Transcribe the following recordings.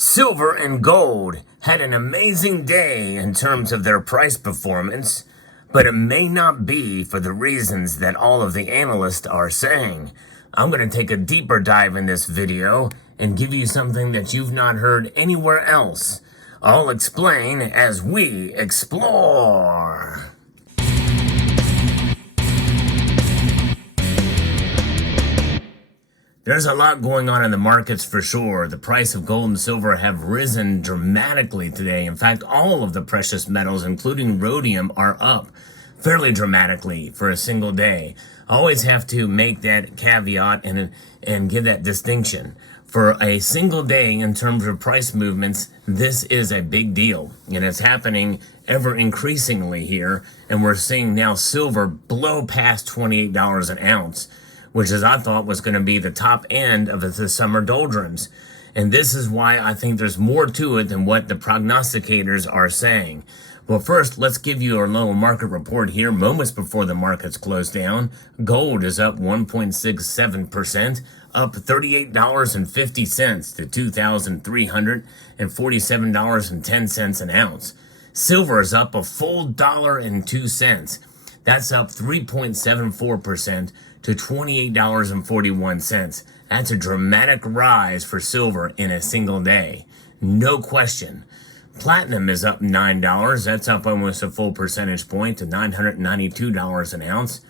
Silver and gold had an amazing day in terms of their price performance, but it may not be for the reasons that all of the analysts are saying. I'm going to take a deeper dive in this video and give you something that you've not heard anywhere else. I'll explain as we explore. There's a lot going on in the markets for sure. The price of gold and silver have risen dramatically today. In fact, all of the precious metals, including rhodium, are up fairly dramatically for a single day. I always have to make that caveat and give that distinction. For a single day in terms of price movements, this is a big deal. And it's happening ever increasingly here. And we're seeing now silver blow past $28 an ounce, which is I thought was going to be the top end of the summer doldrums. And this is why I think there's more to it than what the prognosticators are saying. Well, first, let's give you our little market report here. Moments before the markets closed down, gold is up 1.67%, up $38.50 to $2,347.10 an ounce. Silver is up a full $1.02. That's up 3.74% to $28.41. That's a dramatic rise for silver in a single day. No question. Platinum is up $9. That's up almost a full percentage point to $992 an ounce.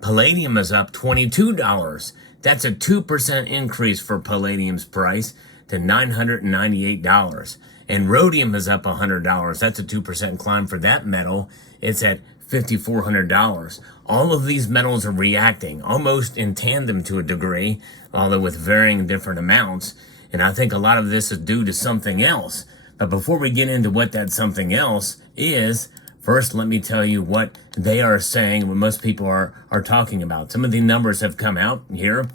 Palladium is up $22. That's a 2% increase for palladium's price to $998. And rhodium is up $100. That's a 2% climb for that metal. It's at $5,400. All of these metals are reacting almost in tandem to a degree, although with varying different amounts. And I think a lot of this is due to something else. But before we get into what that something else is, first let me tell you what they are saying, what most people are talking about. Some of the numbers have come out here.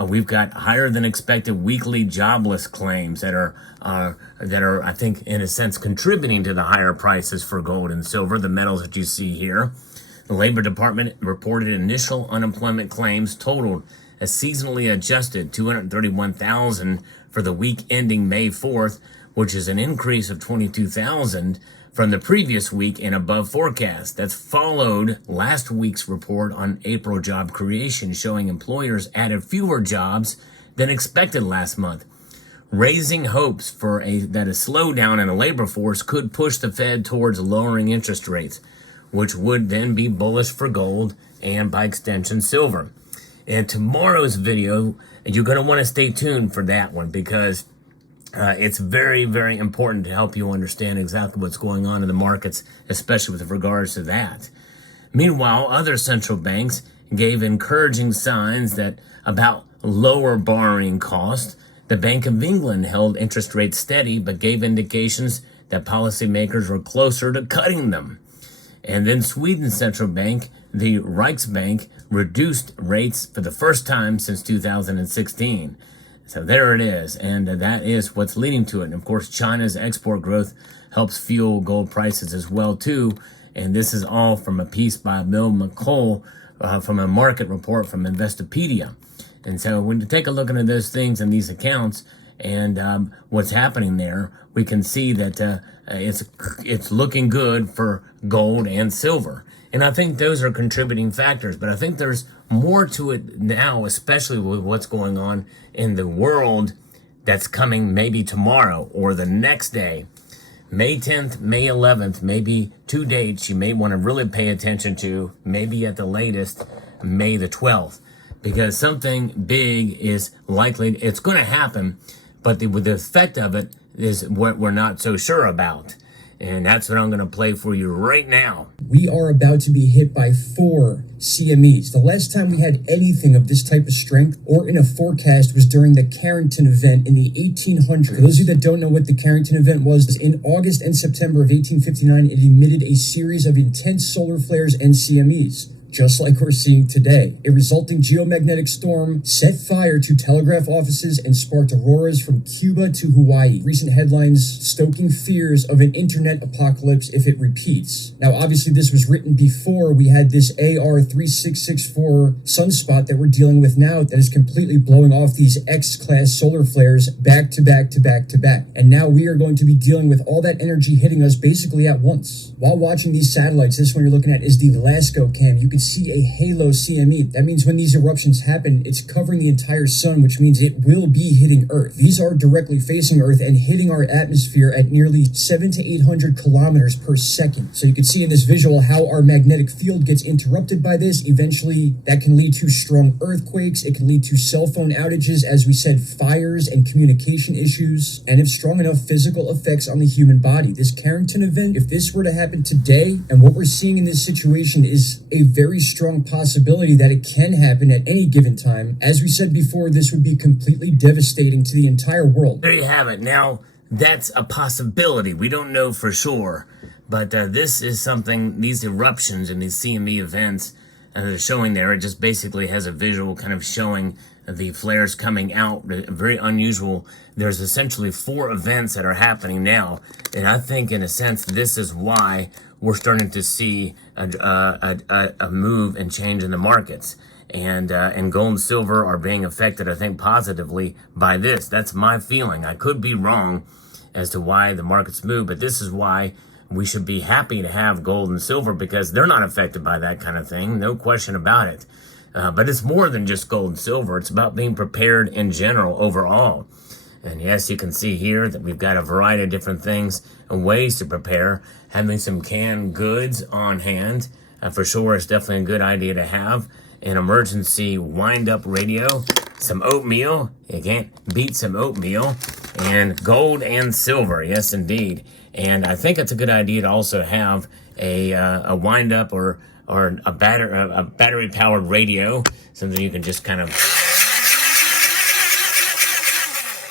We've got higher than expected weekly jobless claims that are, I think, in a sense, contributing to the higher prices for gold and silver, the metals that you see here. The Labor Department reported initial unemployment claims totaled a seasonally adjusted 231,000 for the week ending May 4th, which is an increase of 22,000 from the previous week and above forecast. That's followed last week's report on April job creation, showing employers added fewer jobs than expected last month, raising hopes for that a slowdown in the labor force could push the Fed towards lowering interest rates, which would then be bullish for gold and, by extension, silver. In tomorrow's video, you're going to want to stay tuned for that one because it's very, very important to help you understand exactly what's going on in the markets, especially with regards to that. Meanwhile, other central banks gave encouraging signs that about lower borrowing costs. The Bank of England held interest rates steady, but gave indications that policymakers were closer to cutting them. And then Sweden's central bank, the Riksbank, reduced rates for the first time since 2016. So there it is, and that is what's leading to it. And of course, China's export growth helps fuel gold prices as well, too. And this is all from a piece by Bill McColl from a market report from Investopedia. And so when you take a look into those things and these accounts and what's happening there, we can see that it's looking good for gold and silver. And I think those are contributing factors, but I think there's more to it now, especially with what's going on in the world that's coming maybe tomorrow or the next day. May 10th, May 11th, maybe two dates you may want to really pay attention to, maybe at the latest, May the 12th, because something big is likely, it's going to happen, but the effect of it is what we're not so sure about. And that's what I'm going to play for you right now. We are about to be hit by 4 CMEs. The last time we had anything of this type of strength or in a forecast was during the Carrington event in the 1800s. For those of you that don't know what the Carrington event was, in August and September of 1859, it emitted a series of intense solar flares and CMEs. just like we're seeing today. A resulting geomagnetic storm set fire to telegraph offices and sparked auroras from Cuba to Hawaii. Recent headlines stoking fears of an internet apocalypse if it repeats. Now, obviously, this was written before we had this AR 3664 sunspot that we're dealing with now that is completely blowing off these X-class solar flares back to back to back to back. And now we are going to be dealing with all that energy hitting us basically at once. While watching these satellites, this one you're looking at is the LASCO cam. You can see a halo CME. That means when these eruptions happen, it's covering the entire sun, which means it will be hitting Earth. These are directly facing Earth and hitting our atmosphere at nearly 700 to 800 kilometers per second. So you can see in this visual how our magnetic field gets interrupted by this. Eventually, that can lead to strong earthquakes. It can lead to cell phone outages, as we said, fires and communication issues, and if strong enough, physical effects on the human body. This Carrington event, if this were to happen today, and what we're seeing in this situation is a very strong possibility that it can happen at any given time. As we said before, this would be completely devastating to the entire world. There you have it. Now, that's a possibility. We don't know for sure, but this is something, these eruptions and these CME events they're showing there, it just basically has a visual kind of showing the flares coming out. Very unusual. There's essentially 4 events that are happening now, and I think in a sense this is why we're starting to see a move and change in the markets, and gold and silver are being affected, I think, positively by this. That's my feeling. I could be wrong as to why the markets move, but this is why we should be happy to have gold and silver, because they're not affected by that kind of thing, no question about it. But it's more than just gold and silver. It's about being prepared in general overall. And yes, you can see here that we've got a variety of different things and ways to prepare. Having some canned goods on hand, for sure, is definitely a good idea to have. An emergency wind-up radio, some oatmeal. You can't beat some oatmeal. And gold and silver, yes, indeed. And I think it's a good idea to also have a wind-up or a battery-powered radio, something you can just kind of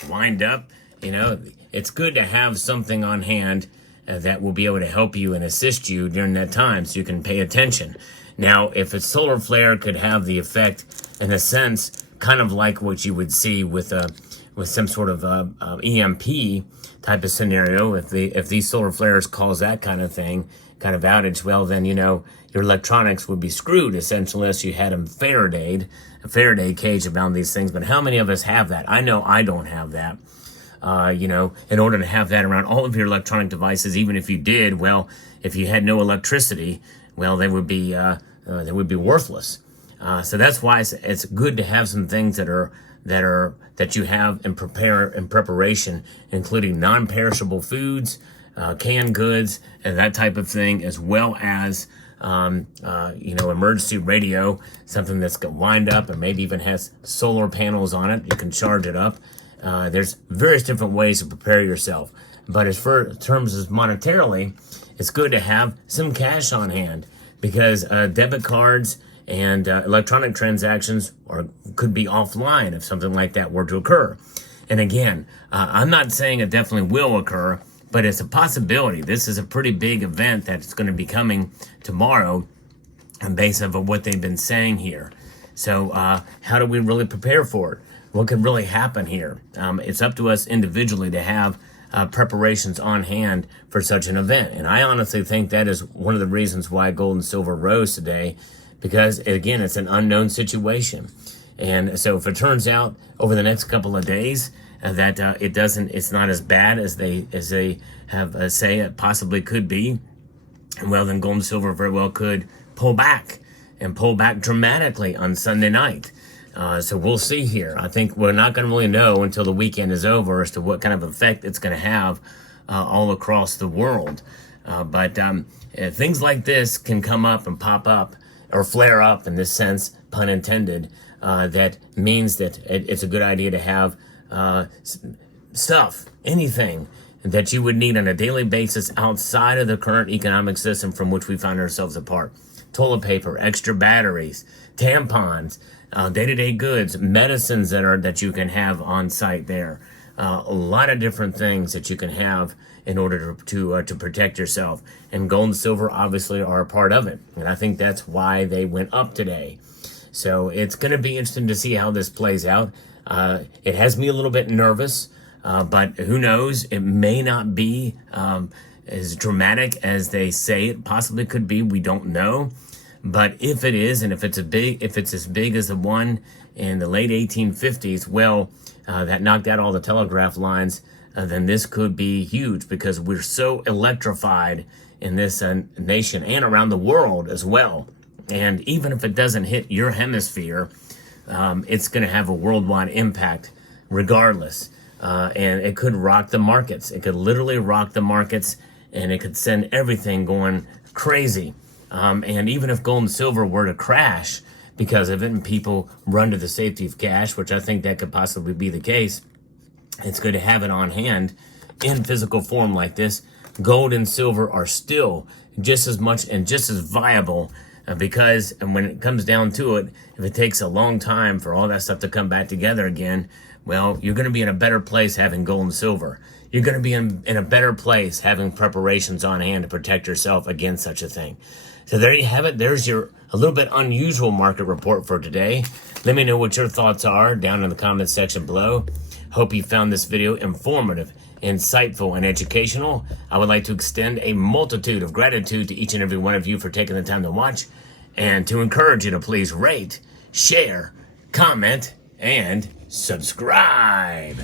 wind up. You know, it's good to have something on hand that will be able to help you and assist you during that time, so you can pay attention. Now, if a solar flare could have the effect, in a sense, kind of like what you would see with some sort of EMP type of scenario, if these solar flares cause that kind of thing, kind of outage, well, then, you know, your electronics would be screwed, essentially, unless you had them Faradayed, a Faraday cage around these things. But how many of us have that? I know I don't have that. You know, in order to have that around all of your electronic devices, even if you did, well, if you had no electricity, well, they would be worthless. So that's why it's good to have some things that you have and prepare in preparation, including non-perishable foods, canned goods, and that type of thing, as well as you know, emergency radio, something that's got wind up and maybe even has solar panels on it. You can charge it up. There's various different ways to prepare yourself. But as for in terms of monetarily, it's good to have some cash on hand, because debit cards and electronic transactions could be offline if something like that were to occur. And again, I'm not saying it definitely will occur, but it's a possibility. This is a pretty big event that's going to be coming tomorrow, based on what they've been saying here. So how do we really prepare for it? What could really happen here? It's up to us individually to have preparations on hand for such an event. And I honestly think that is one of the reasons why gold and silver rose today, because, again, it's an unknown situation. And so if it turns out over the next couple of days that it's not as bad as they have say it possibly could be, well, then gold and silver very well could pull back dramatically on Sunday night. So we'll see here. I think we're not going to really know until the weekend is over as to what kind of effect it's going to have all across the world. But things like this can come up and pop up, or flare up in this sense, pun intended. That means that it's a good idea to have stuff, anything that you would need on a daily basis outside of the current economic system from which we find ourselves apart. Toilet paper, extra batteries, tampons, day-to-day goods, medicines that you can have on site there. a lot of different things that you can have in order to protect yourself. And gold and silver obviously are a part of it. And I think that's why they went up today. So it's going to be interesting to see how this plays out. It has me a little bit nervous, but who knows? It may not be as dramatic as they say it possibly could be. We don't know. But if it is, and if it's as big as the one in the late 1850s, well, that knocked out all the telegraph lines, then this could be huge, because we're so electrified in this nation and around the world as well. And even if it doesn't hit your hemisphere, it's going to have a worldwide impact regardless. And it could rock the markets. It could literally rock the markets, and it could send everything going crazy. And even if gold and silver were to crash because of it and people run to the safety of cash, which I think that could possibly be the case, it's good to have it on hand in physical form like this. Gold and silver are still just as much and just as viable, because and when it comes down to it, if it takes a long time for all that stuff to come back together again, well, you're going to be in a better place having gold and silver. You're going to be in a better place having preparations on hand to protect yourself against such a thing. So there you have it. There's a little bit unusual market report for today. Let me know what your thoughts are down in the comments section below. Hope you found this video informative, insightful, and educational. I would like to extend a multitude of gratitude to each and every one of you for taking the time to watch, and to encourage you to please rate, share, comment, and subscribe.